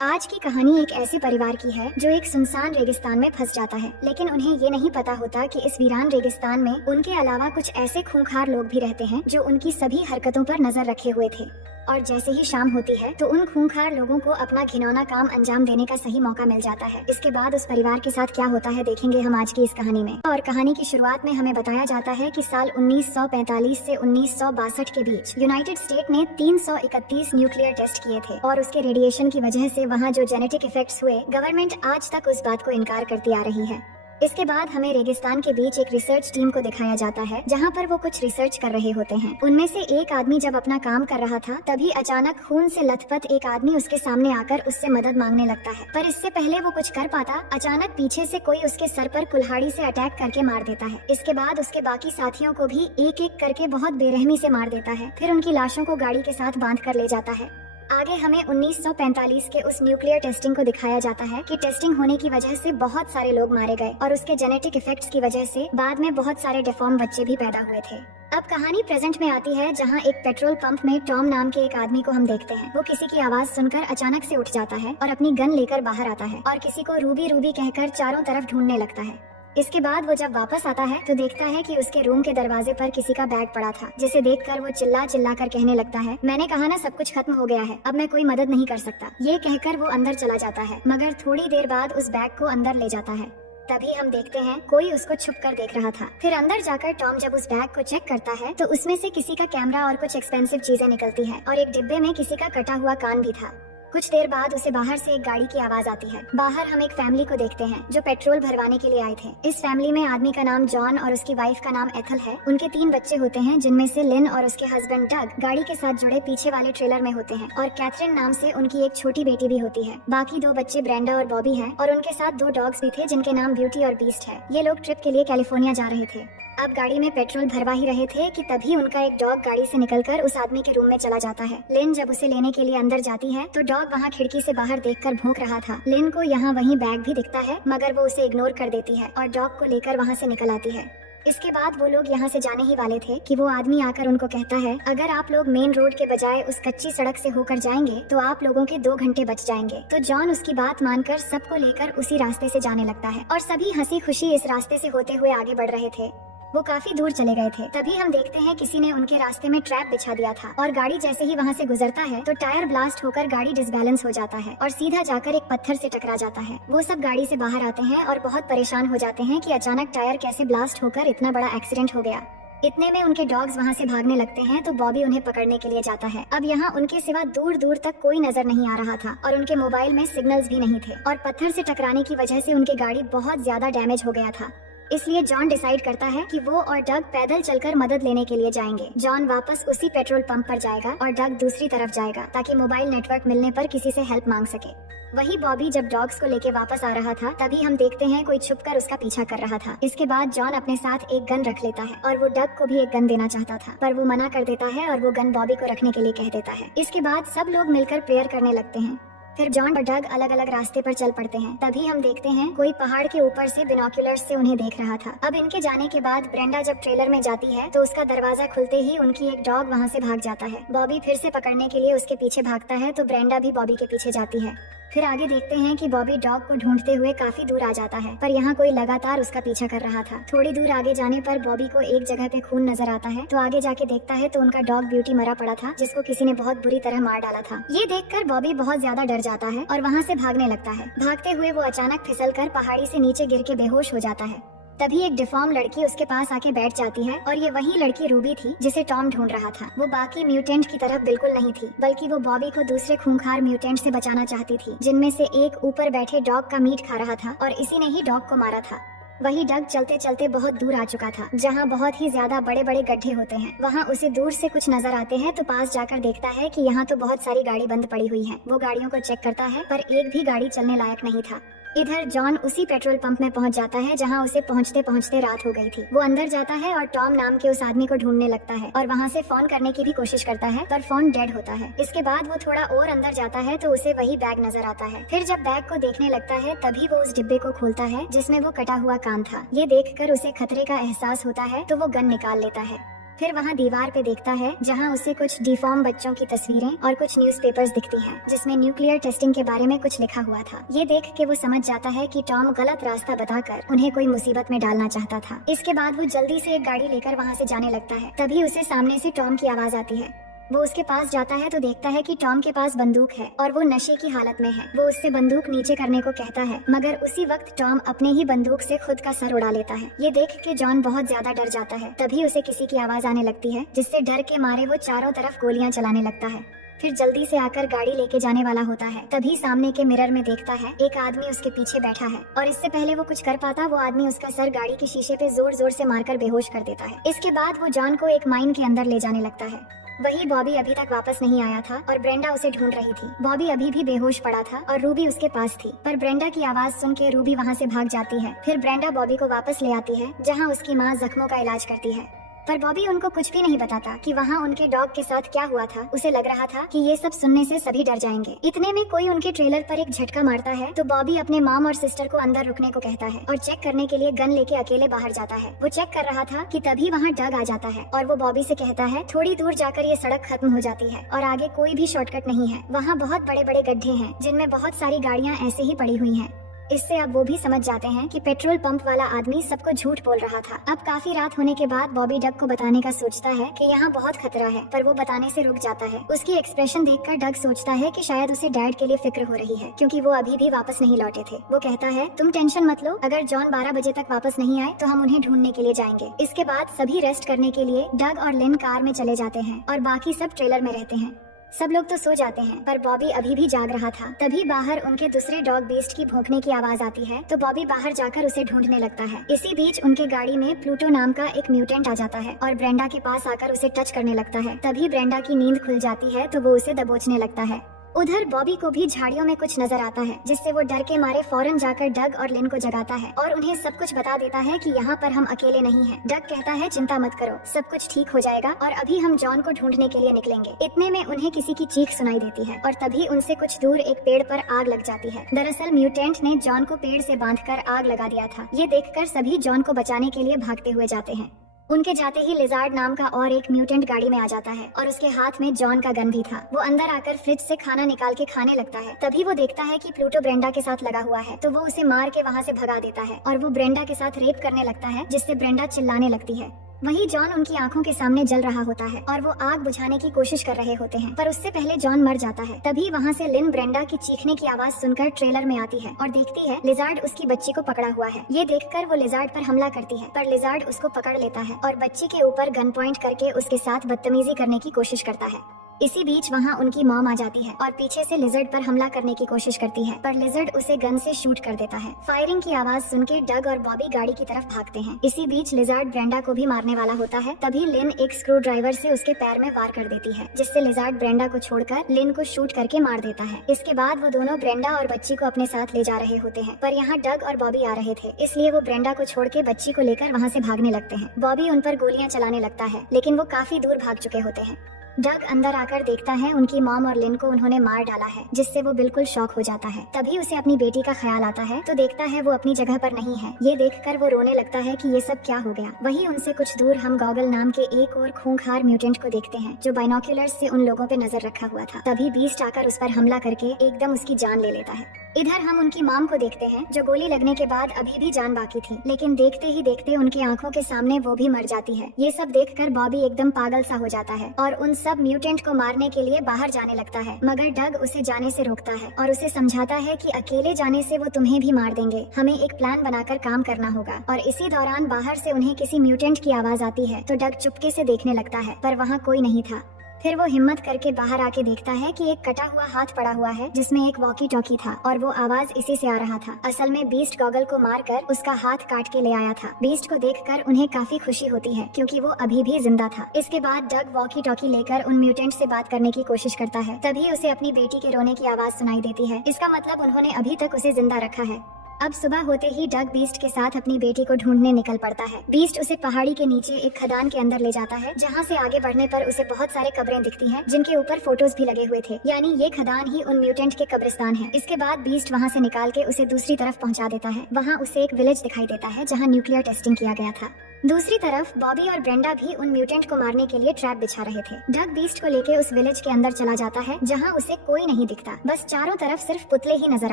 आज की कहानी एक ऐसे परिवार की है जो एक सुनसान रेगिस्तान में फंस जाता है, लेकिन उन्हें ये नहीं पता होता कि इस वीरान रेगिस्तान में उनके अलावा कुछ ऐसे खूंखार लोग भी रहते हैं जो उनकी सभी हरकतों पर नजर रखे हुए थे। और जैसे ही शाम होती है तो उन खूंखार लोगों को अपना घिनौना काम अंजाम देने का सही मौका मिल जाता है। इसके बाद उस परिवार के साथ क्या होता है देखेंगे हम आज की इस कहानी में। और कहानी की शुरुआत में हमें बताया जाता है कि साल 1945 से 1962 के बीच यूनाइटेड स्टेट ने 331 न्यूक्लियर टेस्ट किए थे और उसके रेडिएशन की वजह से वहाँ जो जेनेटिक इफेक्ट्स हुए, गवर्नमेंट आज तक उस बात को इनकार करती आ रही है। इसके बाद हमें रेगिस्तान के बीच एक रिसर्च टीम को दिखाया जाता है जहाँ पर वो कुछ रिसर्च कर रहे होते हैं। उनमें से एक आदमी जब अपना काम कर रहा था तभी अचानक खून से लथपथ एक आदमी उसके सामने आकर उससे मदद मांगने लगता है, पर इससे पहले वो कुछ कर पाता, अचानक पीछे से कोई उसके सर पर कुल्हाड़ी से अटैक करके मार देता है। इसके बाद उसके बाकी साथियों को भी एक एक करके बहुत बेरहमी से मार देता है, फिर उनकी लाशों को गाड़ी के साथ बांध कर ले जाता है। आगे हमें 1945 के उस न्यूक्लियर टेस्टिंग को दिखाया जाता है कि टेस्टिंग होने की वजह से बहुत सारे लोग मारे गए और उसके जेनेटिक इफेक्ट्स की वजह से बाद में बहुत सारे डिफॉर्म बच्चे भी पैदा हुए थे। अब कहानी प्रेजेंट में आती है जहां एक पेट्रोल पंप में टॉम नाम के एक आदमी को हम देखते हैं। वो किसी की आवाज सुनकर अचानक से उठ जाता है और अपनी गन लेकर बाहर आता है और किसी को रूबी रूबी कहकर चारों तरफ ढूंढने लगता है। इसके बाद वो जब वापस आता है तो देखता है कि उसके रूम के दरवाजे पर किसी का बैग पड़ा था, जिसे देखकर वो चिल्ला चिल्ला कर कहने लगता है, मैंने कहा ना सब कुछ खत्म हो गया है, अब मैं कोई मदद नहीं कर सकता। ये कहकर वो अंदर चला जाता है, मगर थोड़ी देर बाद उस बैग को अंदर ले जाता है। तभी हम देखते हैं कोई उसको छुप कर देख रहा था। फिर अंदर जाकर टॉम जब उस बैग को चेक करता है तो उसमें से किसी का कैमरा और कुछ एक्सपेंसिव चीजें निकलती है और एक डिब्बे में किसी का कटा हुआ कान भी था। कुछ देर बाद उसे बाहर से एक गाड़ी की आवाज आती है। बाहर हम एक फैमिली को देखते हैं जो पेट्रोल भरवाने के लिए आए थे। इस फैमिली में आदमी का नाम जॉन और उसकी वाइफ का नाम एथल है। उनके 3 बच्चे होते हैं जिनमें से लिन और उसके हस्बैंड डग गाड़ी के साथ जुड़े पीछे वाले ट्रेलर में होते हैं और कैथरीन नाम से उनकी एक छोटी बेटी भी होती है। बाकी 2 बच्चे ब्रेंडा और बॉबी हैं और उनके साथ 2 डॉग्स भी थे जिनके नाम ब्यूटी और बीस्ट है। ये लोग ट्रिप के लिए कैलिफोर्निया जा रहे थे। अब गाड़ी में पेट्रोल भरवा ही रहे थे कि तभी उनका एक डॉग गाड़ी से निकलकर उस आदमी के रूम में चला जाता है। लिन जब उसे लेने के लिए अंदर जाती है तो डॉग वहाँ खिड़की से बाहर देखकर भौंक रहा था। लिन को यहाँ वहीं बैग भी दिखता है, मगर वो उसे इग्नोर कर देती है और डॉग को लेकर वहाँ से निकल आती है। इसके बाद वो लोग यहाँ से जाने ही वाले थे कि वो आदमी आकर उनको कहता है, अगर आप लोग मेन रोड के बजाय उस कच्ची सड़क से होकर जाएंगे तो आप लोगों के 2 घंटे बच जाएंगे। तो जॉन उसकी बात मानकर सबको लेकर उसी रास्ते से जाने लगता है और सभी हंसी खुशी इस रास्ते से होते हुए आगे बढ़ रहे थे। वो काफी दूर चले गए थे। तभी हम देखते हैं किसी ने उनके रास्ते में ट्रैप बिछा दिया था और गाड़ी जैसे ही वहाँ से गुजरता है तो टायर ब्लास्ट होकर गाड़ी डिसबैलेंस हो जाता है और सीधा जाकर एक पत्थर से टकरा जाता है। वो सब गाड़ी से बाहर आते हैं और बहुत परेशान हो जाते हैं कि अचानक टायर कैसे ब्लास्ट होकर इतना बड़ा एक्सीडेंट हो गया। इतने में उनके डॉग्स वहाँ से भागने लगते हैं तो बॉबी उन्हें पकड़ने के लिए जाता है। अब यहाँ उनके सिवा दूर दूर तक कोई नजर नहीं आ रहा था और उनके मोबाइल में सिग्नल्स भी नहीं थे और पत्थर से टकराने की वजह से उनकी गाड़ी बहुत ज्यादा डैमेज हो गया था। इसलिए जॉन डिसाइड करता है कि वो और डग पैदल चलकर मदद लेने के लिए जाएंगे। जॉन वापस उसी पेट्रोल पंप पर जाएगा और डग दूसरी तरफ जाएगा ताकि मोबाइल नेटवर्क मिलने पर किसी से हेल्प मांग सके। वही बॉबी जब डॉग्स को लेके वापस आ रहा था तभी हम देखते हैं कोई छुपकर उसका पीछा कर रहा था। इसके बाद जॉन अपने साथ एक गन रख लेता है और वो डग को भी एक गन देना चाहता था, पर वो मना कर देता है और वो गन बॉबी को रखने के लिए कह देता है। इसके बाद सब लोग मिलकर प्रेयर करने लगते हैं। फिर जॉन और डग अलग अलग रास्ते पर चल पड़ते हैं। तभी हम देखते हैं कोई पहाड़ के ऊपर से बिनोक्यूलर्स से उन्हें देख रहा था। अब इनके जाने के बाद ब्रेंडा जब ट्रेलर में जाती है तो उसका दरवाजा खुलते ही उनकी एक डॉग वहाँ से भाग जाता है। बॉबी फिर से पकड़ने के लिए उसके पीछे भागता है तो ब्रेंडा भी बॉबी के पीछे जाती है। फिर आगे देखते हैं कि बॉबी डॉग को ढूंढते हुए काफी दूर आ जाता है, पर यहाँ कोई लगातार उसका पीछा कर रहा था। थोड़ी दूर आगे जाने पर बॉबी को एक जगह पे खून नजर आता है तो आगे जाके देखता है तो उनका डॉग ब्यूटी मरा पड़ा था जिसको किसी ने बहुत बुरी तरह मार डाला था। ये देखकर बॉबी बहुत ज्यादा डर जाता है और वहाँ से भागने लगता है। भागते हुए वो अचानक फिसलकर पहाड़ी से नीचे गिर के बेहोश हो जाता है। तभी एक डिफॉर्म लड़की उसके पास आके बैठ जाती है और ये वही लड़की रूबी थी जिसे टॉम ढूंढ रहा था। वो बाकी म्यूटेंट की तरफ बिल्कुल नहीं थी, बल्कि वो बॉबी को दूसरे खूंखार म्यूटेंट से बचाना चाहती थी, जिनमें से एक ऊपर बैठे डॉग का मीट खा रहा था और इसी ने ही डॉग को मारा था। वही डग चलते चलते बहुत दूर आ चुका था जहाँ बहुत ही ज्यादा बड़े बड़े गड्ढे होते हैं। वहाँ उसे दूर से कुछ नजर आते हैं तो पास जाकर देखता है कि यहाँ तो बहुत सारी गाड़ी बंद पड़ी हुई है। वो गाड़ियों को चेक करता है पर एक भी गाड़ी चलने लायक नहीं था। इधर जॉन उसी पेट्रोल पंप में पहुंच जाता है जहां उसे पहुंचते पहुंचते रात हो गई थी। वो अंदर जाता है और टॉम नाम के उस आदमी को ढूंढने लगता है और वहां से फोन करने की भी कोशिश करता है, पर फोन डेड होता है। इसके बाद वो थोड़ा और अंदर जाता है तो उसे वही बैग नजर आता है। फिर जब बैग को देखने लगता है तभी वो उस डिब्बे को खोलता है जिसमें वो कटा हुआ कान था। ये देखकर उसे खतरे का एहसास होता है तो वो गन निकाल लेता है। फिर वहाँ दीवार पे देखता है जहाँ उसे कुछ डिफॉर्म बच्चों की तस्वीरें और कुछ न्यूज़पेपर्स दिखती हैं जिसमें न्यूक्लियर टेस्टिंग के बारे में कुछ लिखा हुआ था। ये देख के वो समझ जाता है कि टॉम गलत रास्ता बताकर उन्हें कोई मुसीबत में डालना चाहता था। इसके बाद वो जल्दी से एक गाड़ी लेकर वहाँ से जाने लगता है। तभी उसे सामने से टॉम की आवाज आती है। वो उसके पास जाता है तो देखता है कि टॉम के पास बंदूक है और वो नशे की हालत में है। वो उससे बंदूक नीचे करने को कहता है, मगर उसी वक्त टॉम अपने ही बंदूक से खुद का सर उड़ा लेता है। ये देख के जॉन बहुत ज्यादा डर जाता है। तभी उसे किसी की आवाज आने लगती है जिससे डर के मारे वो चारों तरफ गोलियां चलाने लगता है। फिर जल्दी से आकर गाड़ी लेके जाने वाला होता है। तभी सामने के मिरर में देखता है एक आदमी उसके पीछे बैठा है और इससे पहले वो कुछ कर पाता वो आदमी उसका सर गाड़ी के शीशे पे जोर जोर से मारकर बेहोश कर देता है। इसके बाद वो जॉन को एक माइन के अंदर ले जाने लगता है। वही बॉबी अभी तक वापस नहीं आया था और ब्रेंडा उसे ढूंढ रही थी। बॉबी अभी भी बेहोश पड़ा था और रूबी उसके पास थी, पर ब्रेंडा की आवाज सुन के रूबी वहाँ से भाग जाती है। फिर ब्रेंडा बॉबी को वापस ले आती है जहाँ उसकी माँ जख्मों का इलाज करती है, पर बॉबी उनको कुछ भी नहीं बताता कि वहाँ उनके डॉग के साथ क्या हुआ था। उसे लग रहा था कि ये सब सुनने से सभी डर जाएंगे। इतने में कोई उनके ट्रेलर पर एक झटका मारता है तो बॉबी अपने मॉम और सिस्टर को अंदर रुकने को कहता है और चेक करने के लिए गन लेके अकेले बाहर जाता है। वो चेक कर रहा था कि तभी वहाँ डग आ जाता है और वो बॉबी से कहता है थोड़ी दूर जाकर ये सड़क खत्म हो जाती है और आगे कोई भी शॉर्टकट नहीं है। वहाँ बहुत बड़े बड़े गड्ढे हैं जिनमें बहुत सारी गाड़ियाँ ऐसे ही पड़ी हुई हैं। इससे अब वो भी समझ जाते हैं कि पेट्रोल पंप वाला आदमी सबको झूठ बोल रहा था। अब काफी रात होने के बाद बॉबी डग को बताने का सोचता है कि यहाँ बहुत खतरा है, पर वो बताने से रुक जाता है। उसकी एक्सप्रेशन देखकर डग सोचता है कि शायद उसे डैड के लिए फिक्र हो रही है क्योंकि वो अभी भी वापस नहीं लौटे थे। वो कहता है तुम टेंशन मत लो, अगर जॉन 12 बजे तक वापस नहीं आए तो हम उन्हें ढूंढने के लिए जाएंगे। इसके बाद सभी रेस्ट करने के लिए डग और लिन कार में चले जाते हैं और बाकी सब ट्रेलर में रहते हैं। सब लोग तो सो जाते हैं पर बॉबी अभी भी जाग रहा था। तभी बाहर उनके दूसरे डॉग बीस्ट की भौंकने की आवाज आती है तो बॉबी बाहर जाकर उसे ढूंढने लगता है। इसी बीच उनके गाड़ी में प्लूटो नाम का एक म्यूटेंट आ जाता है और ब्रेंडा के पास आकर उसे टच करने लगता है। तभी ब्रेंडा की नींद खुल जाती है तो वो उसे दबोचने लगता है। उधर बॉबी को भी झाड़ियों में कुछ नजर आता है जिससे वो डर के मारे फौरन जाकर डग और लिन को जगाता है और उन्हें सब कुछ बता देता है कि यहाँ पर हम अकेले नहीं हैं। डग कहता है चिंता मत करो, सब कुछ ठीक हो जाएगा और अभी हम जॉन को ढूंढने के लिए निकलेंगे। इतने में उन्हें किसी की चीख सुनाई देती है और तभी उनसे कुछ दूर एक पेड़ पर आग लग जाती है। दरअसल म्यूटेंट ने जॉन को पेड़ से बांधकर आग लगा दिया था। ये देखकर सभी जॉन को बचाने के लिए भागते हुए जाते हैं। उनके जाते ही लिजार्ड नाम का और एक म्यूटेंट गाड़ी में आ जाता है और उसके हाथ में जॉन का गन भी था। वो अंदर आकर फ्रिज से खाना निकाल के खाने लगता है। तभी वो देखता है कि प्लूटो ब्रेंडा के साथ लगा हुआ है तो वो उसे मार के वहाँ से भगा देता है और वो ब्रेंडा के साथ रेप करने लगता है जिससे ब्रेंडा चिल्लाने लगती है। वहीं जॉन उनकी आंखों के सामने जल रहा होता है और वो आग बुझाने की कोशिश कर रहे होते हैं, पर उससे पहले जॉन मर जाता है। तभी वहाँ से लिन ब्रेंडा की चीखने की आवाज सुनकर ट्रेलर में आती है और देखती है लिजार्ड उसकी बच्ची को पकड़ा हुआ है। ये देखकर वो लिजार्ड पर हमला करती है पर लिजार्ड उसको पकड़ लेता है और बच्ची के ऊपर गन पॉइंट करके उसके साथ बदतमीजी करने की कोशिश करता है। इसी बीच वहाँ उनकी मॉम आ जाती है और पीछे से लिजर्ड पर हमला करने की कोशिश करती है, पर लिजर्ड उसे गन से शूट कर देता है। फायरिंग की आवाज सुनकर डग और बॉबी गाड़ी की तरफ भागते हैं। इसी बीच लिजर्ड ब्रेंडा को भी मारने वाला होता है। तभी लिन एक स्क्रू ड्राइवर से उसके पैर में वार कर देती है जिससे लिजर्ड ब्रेंडा को छोड़कर लिन को शूट करके मार देता है। इसके बाद वो दोनों ब्रेंडा और बच्ची को अपने साथ ले जा रहे होते हैं, पर यहाँ डग और बॉबी आ रहे थे इसलिए वो ब्रेंडा को छोड़ के बच्ची को लेकर वहाँ से भागने लगते हैं। बॉबी उन पर गोलियां चलाने लगता है लेकिन वो काफी दूर भाग चुके होते हैं। डग अंदर आकर देखता है उनकी मॉम और लिन को उन्होंने मार डाला है जिससे वो बिल्कुल शॉक हो जाता है। तभी उसे अपनी बेटी का ख्याल आता है तो देखता है वो अपनी जगह पर नहीं है। ये देखकर वो रोने लगता है कि ये सब क्या हो गया। वहीं उनसे कुछ दूर हम गॉगल नाम के एक और खूंखार म्यूटेंट को देखते हैं जो बाइनोक्यूलर्स से उन लोगों पे नजर रखा हुआ था। तभी बीस्ट आकर उस पर हमला करके एकदम उसकी जान ले लेता है। इधर हम उनकी मॉम को देखते हैं जो गोली लगने के बाद अभी भी जान बाकी थी, लेकिन देखते ही देखते उनकी आंखों के सामने वो भी मर जाती है। ये सब देखकर बॉबी एकदम पागल सा हो जाता है और उन सब म्यूटेंट को मारने के लिए बाहर जाने लगता है, मगर डग उसे जाने से रोकता है और उसे समझाता है कि अकेले जाने से वो तुम्हें भी मार देंगे, हमें एक प्लान बनाकर काम करना होगा। और इसी दौरान बाहर से उन्हें किसी म्यूटेंट की आवाज आती है तो डग चुपके से देखने लगता है, पर वहाँ कोई नहीं था। फिर वो हिम्मत करके बाहर आके देखता है कि एक कटा हुआ हाथ पड़ा हुआ है जिसमें एक वॉकी टॉकी था और वो आवाज इसी से आ रहा था। असल में बीस्ट गॉगल को मारकर उसका हाथ काट के ले आया था। बीस्ट को देखकर उन्हें काफी खुशी होती है क्योंकि वो अभी भी जिंदा था। इसके बाद डग वॉकी टॉकी लेकर उन म्यूटेंट से बात करने की कोशिश करता है। तभी उसे अपनी बेटी के रोने की आवाज सुनाई देती है। इसका मतलब उन्होंने अभी तक उसे जिंदा रखा है। अब सुबह होते ही डग बीस्ट के साथ अपनी बेटी को ढूंढने निकल पड़ता है। बीस्ट उसे पहाड़ी के नीचे एक खदान के अंदर ले जाता है जहाँ से आगे बढ़ने पर उसे बहुत सारे कब्रें दिखती हैं जिनके ऊपर फोटोज भी लगे हुए थे, यानी ये खदान ही उन म्यूटेंट के कब्रिस्तान है। इसके बाद बीस्ट वहाँ से निकाल के उसे दूसरी तरफ पहुँचा देता है। वहाँ उसे एक विलेज दिखाई देता है जहाँ न्यूक्लियर टेस्टिंग किया गया था। दूसरी तरफ बॉबी और ब्रेंडा भी उन म्यूटेंट को मारने के लिए ट्रैप बिछा रहे थे। डग बीस्ट को लेके उस विलेज के अंदर चला जाता है जहाँ उसे कोई नहीं दिखता, बस चारों तरफ सिर्फ पुतले ही नजर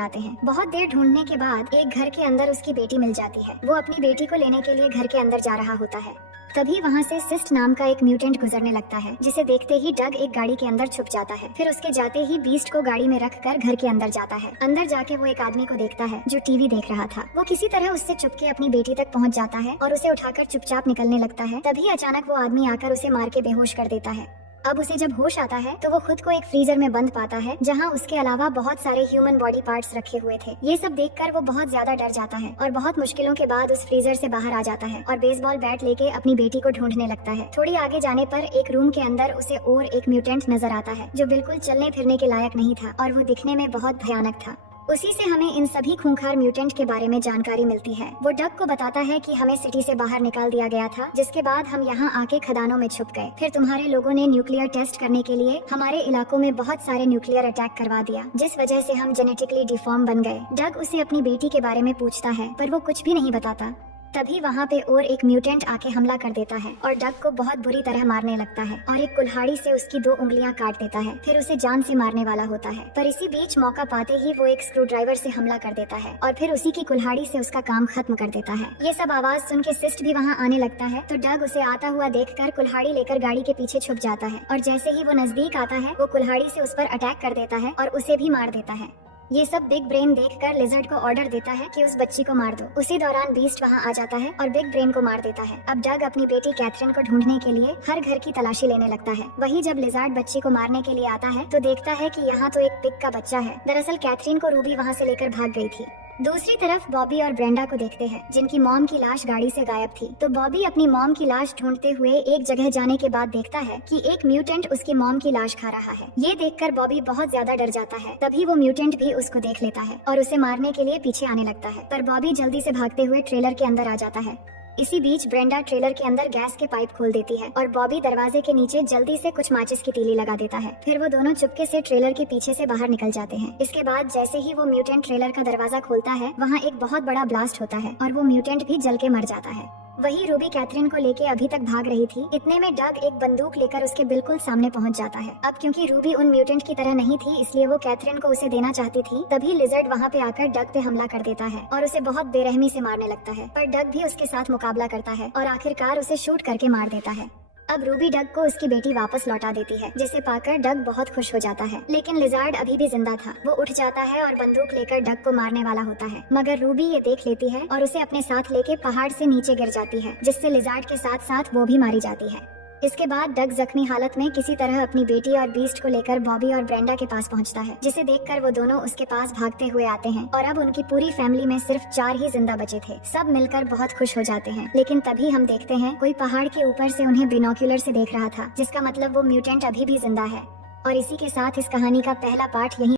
आते हैं। बहुत देर ढूंढने के बाद एक घर के अंदर उसकी बेटी मिल जाती है। वो अपनी बेटी को लेने के लिए घर के अंदर जा रहा होता है। तभी वहाँ से सिस्ट नाम का एक म्यूटेंट गुजरने लगता है, जिसे देखते ही डग एक गाड़ी के अंदर छुप जाता है। फिर उसके जाते ही बीस्ट को गाड़ी में रखकर घर के अंदर जाता है। अंदर जाके वो एक आदमी को देखता है जो टीवी देख रहा था। वो किसी तरह उससे चुपके अपनी बेटी तक पहुँच जाता है और उसे उठाकर चुपचाप निकलने लगता है। तभी अचानक वो आदमी आकर उसे मार के बेहोश कर देता है। अब उसे जब होश आता है तो वो खुद को एक फ्रीजर में बंद पाता है, जहां उसके अलावा बहुत सारे ह्यूमन बॉडी पार्ट्स रखे हुए थे। ये सब देखकर वो बहुत ज्यादा डर जाता है और बहुत मुश्किलों के बाद उस फ्रीजर से बाहर आ जाता है और बेसबॉल बैट लेके अपनी बेटी को ढूंढने लगता है। थोड़ी आगे जाने पर एक रूम के अंदर उसे और एक म्यूटेंट नजर आता है जो बिल्कुल चलने फिरने के लायक नहीं था और वो दिखने में बहुत भयानक था। उसी से हमें इन सभी खूंखार म्यूटेंट के बारे में जानकारी मिलती है। वो डग को बताता है कि हमें सिटी से बाहर निकाल दिया गया था, जिसके बाद हम यहाँ आके खदानों में छुप गए। फिर तुम्हारे लोगों ने न्यूक्लियर टेस्ट करने के लिए हमारे इलाकों में बहुत सारे न्यूक्लियर अटैक करवा दिया, जिस वजह से हम जेनेटिकली डिफॉर्म बन गए। डग उसे अपनी बेटी के बारे में पूछता है पर वो कुछ भी नहीं बताता। तभी वहाँ पे और एक म्यूटेंट आके हमला कर देता है और डग को बहुत बुरी तरह मारने लगता है और एक कुल्हाड़ी से उसकी 2 उंगलियां काट देता है। फिर उसे जान से मारने वाला होता है, पर इसी बीच मौका पाते ही वो एक स्क्रू ड्राइवर से हमला कर देता है और फिर उसी की कुल्हाड़ी से उसका काम खत्म कर देता है। ये सब आवाज सुन के सिस्ट भी वहाँ आने लगता है, तो डग उसे आता हुआ देखकर कुल्हाड़ी लेकर गाड़ी के पीछे छुप जाता है और जैसे ही वो नजदीक आता है वो कुल्हाड़ी से उस पर अटैक कर देता है और उसे भी मार देता है। ये सब बिग ब्रेन देखकर लिजर्ड को ऑर्डर देता है कि उस बच्ची को मार दो। उसी दौरान बीस्ट वहाँ आ जाता है और बिग ब्रेन को मार देता है। अब डग अपनी बेटी कैथरीन को ढूंढने के लिए हर घर की तलाशी लेने लगता है। वहीं जब लिजर्ड बच्ची को मारने के लिए आता है तो देखता है कि यहाँ तो एक पिग का बच्चा है। दरअसल कैथरीन को रूबी वहाँ से लेकर भाग गई थी। दूसरी तरफ बॉबी और ब्रेंडा को देखते हैं, जिनकी मॉम की लाश गाड़ी से गायब थी। तो बॉबी अपनी मॉम की लाश ढूंढते हुए एक जगह जाने के बाद देखता है कि एक म्यूटेंट उसकी मॉम की लाश खा रहा है। ये देखकर बॉबी बहुत ज्यादा डर जाता है। तभी वो म्यूटेंट भी उसको देख लेता है और उसे मारने के लिए पीछे आने लगता है, पर बॉबी जल्दी से भागते हुए ट्रेलर के अंदर आ जाता है। इसी बीच ब्रेंडा ट्रेलर के अंदर गैस के पाइप खोल देती है और बॉबी दरवाजे के नीचे जल्दी से कुछ माचिस की तीली लगा देता है। फिर वो दोनों चुपके से ट्रेलर के पीछे से बाहर निकल जाते हैं। इसके बाद जैसे ही वो म्यूटेंट ट्रेलर का दरवाजा खोलता है, वहाँ एक बहुत बड़ा ब्लास्ट होता है और वो म्यूटेंट भी जल के मर जाता है। वही रूबी कैथरीन को लेके अभी तक भाग रही थी। इतने में डग एक बंदूक लेकर उसके बिल्कुल सामने पहुंच जाता है। अब क्योंकि रूबी उन म्यूटेंट की तरह नहीं थी, इसलिए वो कैथरीन को उसे देना चाहती थी। तभी लिजर्ड वहाँ पे आकर डग पे हमला कर देता है और उसे बहुत बेरहमी से मारने लगता है, पर डग भी उसके साथ मुकाबला करता है और आखिरकार उसे शूट करके मार देता है। अब रूबी डग को उसकी बेटी वापस लौटा देती है, जिसे पाकर डग बहुत खुश हो जाता है। लेकिन लिजार्ड अभी भी जिंदा था। वो उठ जाता है और बंदूक लेकर डग को मारने वाला होता है, मगर रूबी ये देख लेती है और उसे अपने साथ लेके पहाड़ से नीचे गिर जाती है, जिससे लिजार्ड के साथ साथ वो भी मारी जाती है। इसके बाद डग जख्मी हालत में किसी तरह अपनी बेटी और बीस्ट को लेकर बॉबी और ब्रेंडा के पास पहुंचता है, जिसे देखकर वो दोनों उसके पास भागते हुए आते हैं और अब उनकी पूरी फैमिली में सिर्फ 4 ही जिंदा बचे थे। सब मिलकर बहुत खुश हो जाते हैं, लेकिन तभी हम देखते हैं कोई पहाड़ के ऊपर से उन्हें बिनोक्यूलर से देख रहा था, जिसका मतलब वो म्यूटेंट अभी भी जिंदा है। और इसी के साथ इस कहानी का पहला पार्ट यहीं